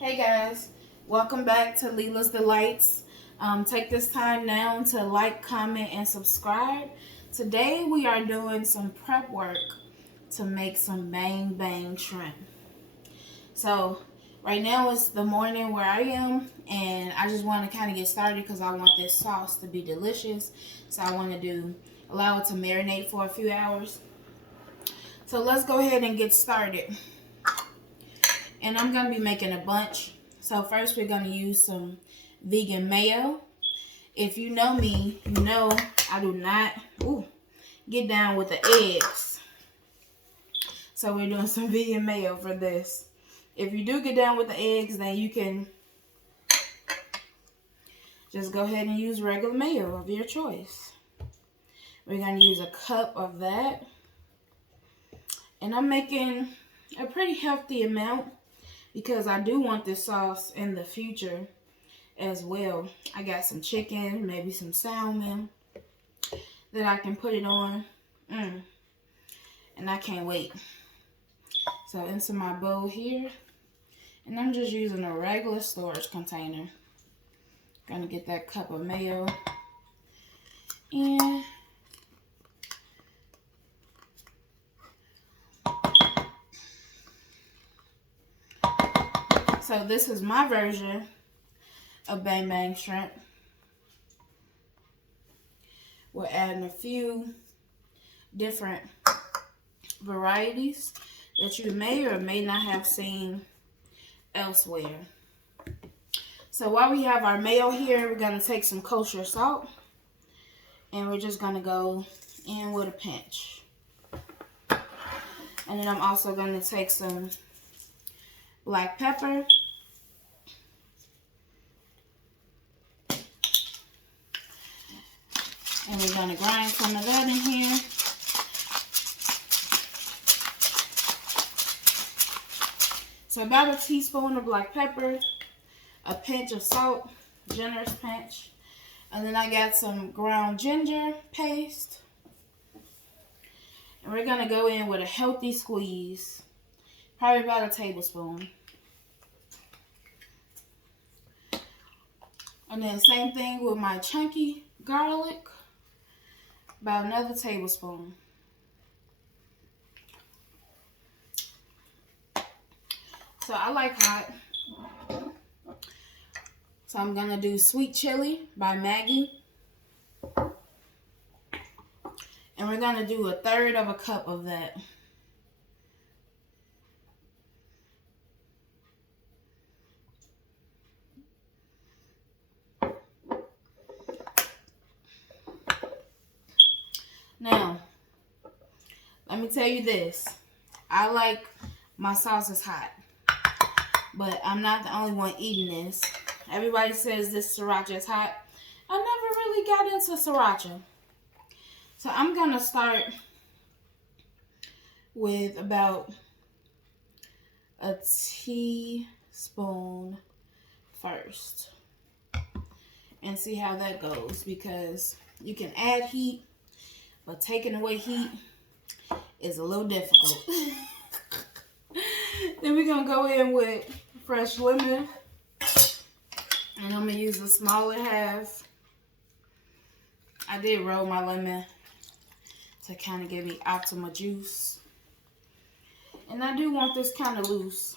Hey guys, welcome back to Leela's Delights. Take this time now to like, comment, and subscribe. Today we are doing some prep work to make some bang bang shrimp. So right now it's the morning where I am, and I just want to kind of get started because I want this sauce to be delicious. So I want to allow it to marinate for a few hours. So let's go ahead and get started. And I'm going to be making a bunch. So first we're going to use some vegan mayo. If you know me, you know I do not get down with the eggs. So we're doing some vegan mayo for this. If you do get down with the eggs, then you can just go ahead and use regular mayo of your choice. We're going to use a cup of that. And I'm making a pretty healthy amount because I do want this sauce in the future as well. I got some chicken, maybe some salmon that I can put it on. And I can't wait. So into my bowl here. And I'm just using a regular storage container. Gonna get that cup of mayo. And so this is my version of bang bang shrimp. We're adding a few different varieties that you may or may not have seen elsewhere. So while we have our mayo here, we're going to take some kosher salt and we're just going to go in with a pinch. And then I'm also going to take some black pepper. And we're going to grind some of that in here. So about a teaspoon of black pepper, a pinch of salt, generous pinch. And then I got some ground ginger paste. And we're going to go in with a healthy squeeze, probably about a tablespoon. And then same thing with my chunky garlic, about another tablespoon. So I like hot. So I'm going to do Sweet Chili by Maggi. And we're going to do 1/3 of a cup of that. Now, let me tell you this. I like my sauces hot. But I'm not the only one eating this. Everybody says this sriracha is hot. I never really got into sriracha. So I'm going to start with about a teaspoon first. And see how that goes. Because you can add heat, but taking away heat is a little difficult. Then we're going to go in with fresh lemon. And I'm going to use a smaller half. I did roll my lemon to kind of give me optimal juice. And I do want this kind of loose.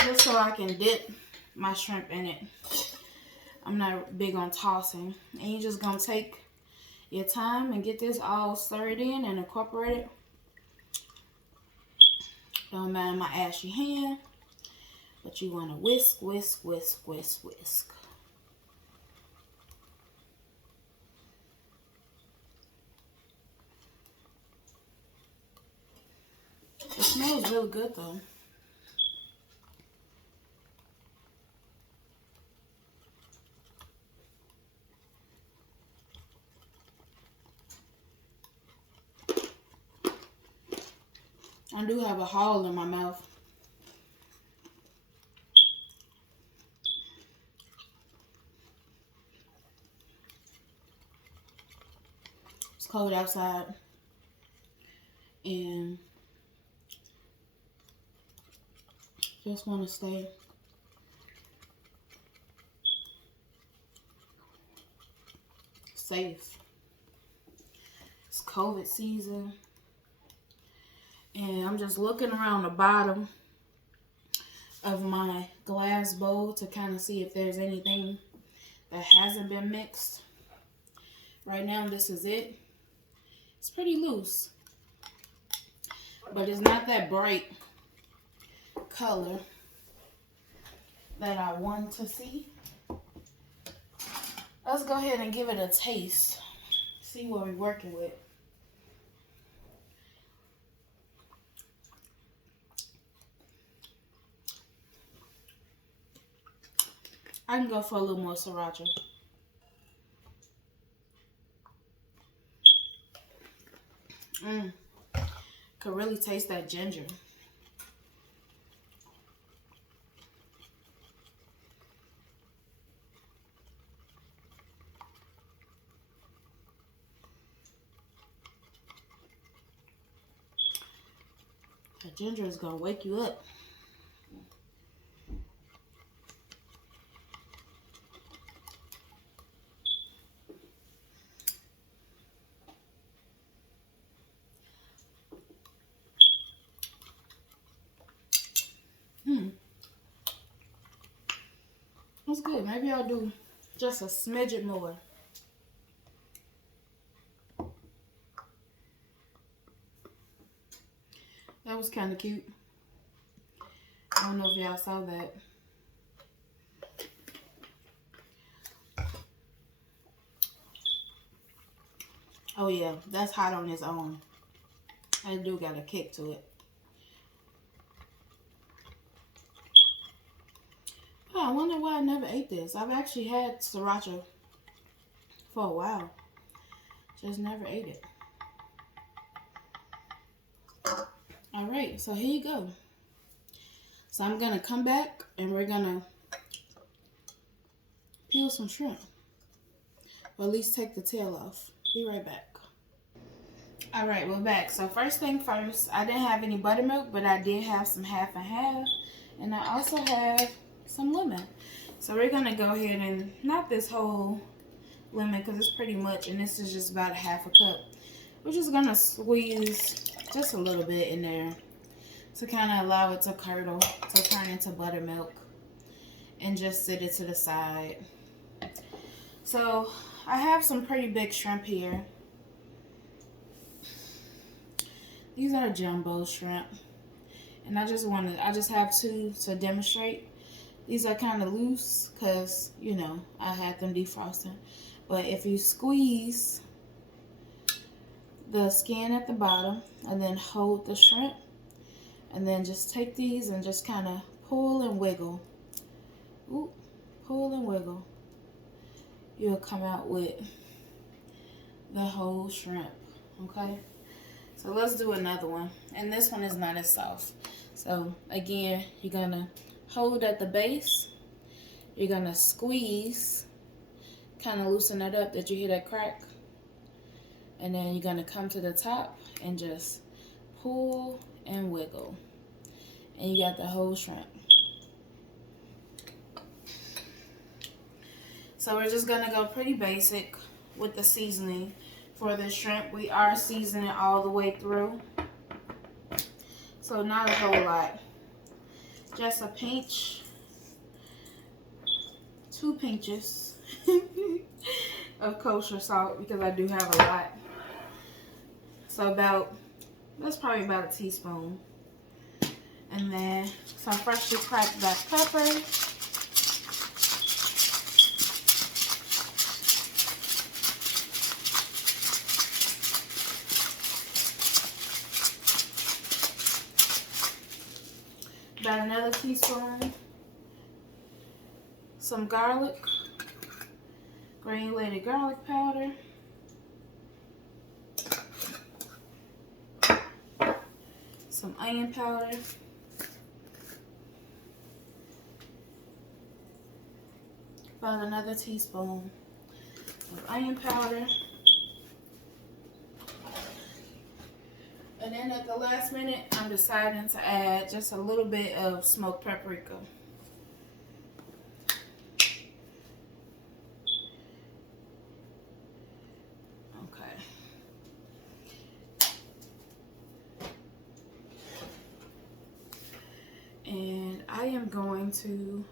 Just so I can dip my shrimp in it. I'm not big on tossing. And you're just going to take your time and get this all stirred in and incorporated. Don't mind my ashy hand. But you want to whisk, whisk, whisk, whisk, whisk. It smells really good though. I do have a hole in my mouth. It's cold outside. And Just want to stay safe. It's COVID season. And I'm just looking around the bottom of my glass bowl to kind of see if there's anything that hasn't been mixed. Right now, this is it. It's pretty loose, but it's not that bright color that I want to see. Let's go ahead and give it a taste. See what we're working with. I can go for a little more sriracha. Could really taste that ginger. The ginger is gonna wake you up. That's good. Maybe I'll do just a smidget more. That was kind of cute. I don't know if y'all saw that. Oh yeah, that's hot on its own. I do got a kick to it. Oh, I wonder why I never ate this. I've actually had sriracha for a while. Just never ate it. Alright, so here you go. So I'm going to come back and we're going to peel some shrimp. Or at least take the tail off. Be right back. Alright, we're back. So first thing first, I didn't have any buttermilk, but I did have some half and half. And I also have some lemon. So we're going to go ahead and, not this whole lemon because it's pretty much, and this is just about a half a cup. We're just going to squeeze just a little bit in there to kind of allow it to curdle, to turn into buttermilk, and just sit it to the side. So I have some pretty big shrimp here. These are jumbo shrimp, and I just have two to demonstrate. These are kind of loose because, you know, I had them defrosting. But if you squeeze the skin at the bottom and then hold the shrimp, and then just take these and just kind of pull and wiggle. Ooh, pull and wiggle. You'll come out with the whole shrimp, okay? So let's do another one. And this one is not as soft. So again, you're gonna hold at the base. You're gonna squeeze, kind of loosen it up that you hear that crack. And then you're gonna come to the top and just pull and wiggle. And you got the whole shrimp. So we're just gonna go pretty basic with the seasoning for the shrimp. We are seasoning all the way through. So not a whole lot. Just a pinch, 2 pinches of kosher salt because I do have a lot. So that's probably about a teaspoon. And then some freshly cracked black pepper. About another teaspoon. Some garlic, granulated garlic powder. Some onion powder. About another teaspoon of onion powder. And then at the last minute, I'm deciding to add just a little bit of smoked paprika. Okay. And I am going to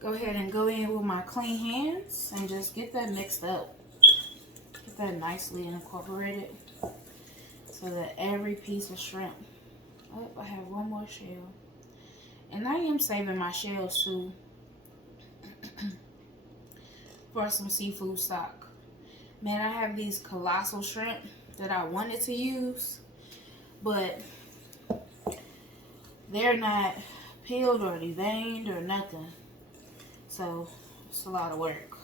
go ahead and go in with my clean hands and just get that mixed up. Get that nicely incorporated so that every piece of shrimp. Oh, I have one more shell. And I am saving my shells too for some seafood stock. Man, I have these colossal shrimp that I wanted to use, but they're not peeled or deveined or nothing. So it's a lot of work.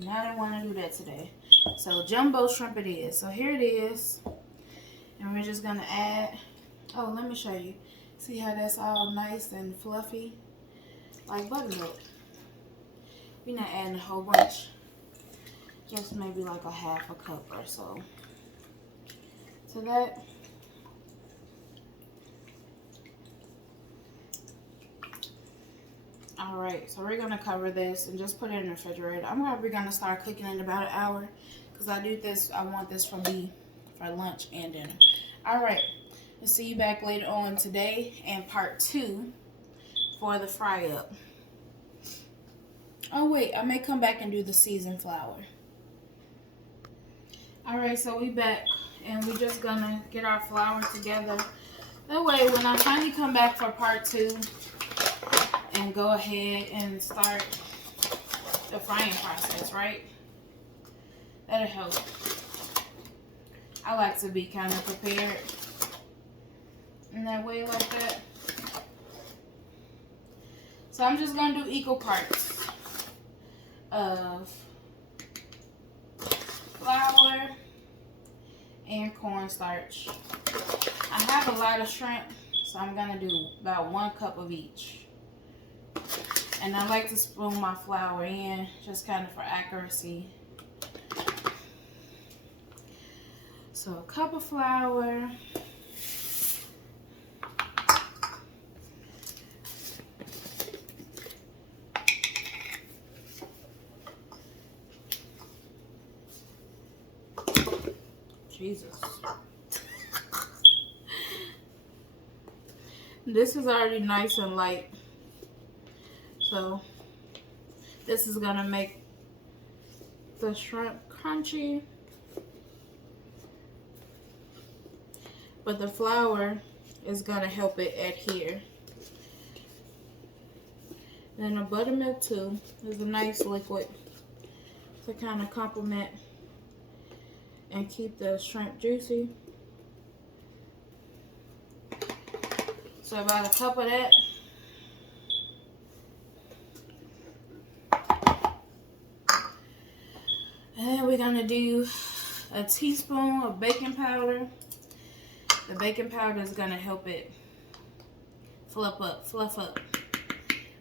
And I didn't want to do that today. So jumbo shrimp it is. So here it is. And we're just going to add, oh, let me show you. See how that's all nice and fluffy? Like buttermilk. We're not adding a whole bunch. Just maybe like a half a cup or so to that. Alright, so we're going to cover this and just put it in the refrigerator. I'm probably going to start cooking in about an hour because I want this for lunch and dinner. Alright, we'll see you back later on today and part 2 for the fry up. Oh wait, I may come back and do the seasoned flour. Alright, so we back and we're just going to get our flour together. That way when I finally come back for part 2, and go ahead and start the frying process, right? That'll help. I like to be kind of prepared in that way like that. So I'm just going to do equal parts of flour and cornstarch. I have a lot of shrimp, so I'm going to do about 1 cup of each. And I like to spoon my flour in, just kind of for accuracy. So a cup of flour. Jesus. This is already nice and light. So this is gonna make the shrimp crunchy, but the flour is gonna help it adhere. Then the buttermilk too is a nice liquid to kind of complement and keep the shrimp juicy. So about a cup of that. And we're gonna do a teaspoon of baking powder. The baking powder is gonna help it fluff up,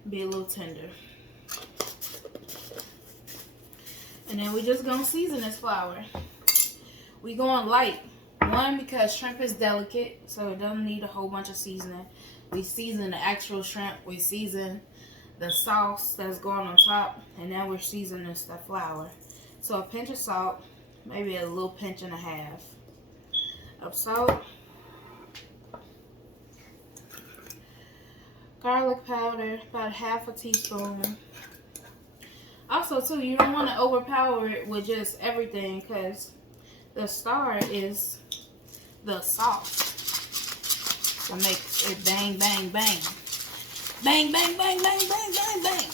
be a little tender. And then we're just gonna season this flour. We going light. One, because shrimp is delicate, so it doesn't need a whole bunch of seasoning. We season the actual shrimp. We season the sauce that's going on top, and now we're seasoning the flour. So a pinch of salt, maybe a little pinch and a half of salt. Garlic powder, about half a teaspoon. Also too, you don't want to overpower it with just everything because the star is the sauce. That makes it bang, bang, bang. Bang, bang, bang, bang, bang, bang, bang.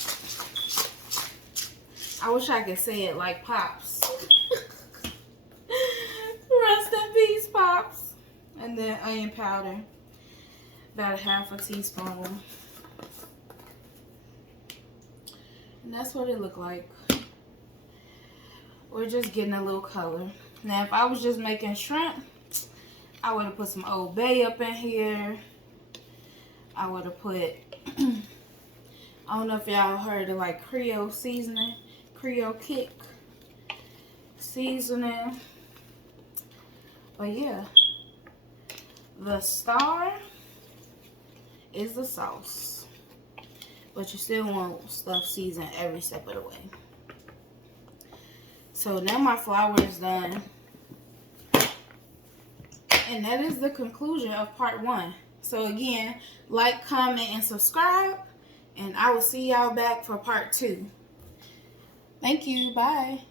I wish I could say it like Pops. Rest in peace, Pops. And then onion powder. About a half a teaspoon. And that's what it looked like. We're just getting a little color. Now, if I was just making shrimp, I would have put some Old Bay up in here. I would have put I don't know if y'all heard of like Creole seasoning, Creole kick seasoning. But yeah, the star is the sauce. But you still want stuff seasoned every step of the way. So now my flour is done. And that is the conclusion of part 1. So again, like, comment, and subscribe. And I will see y'all back for part 2. Thank you. Bye.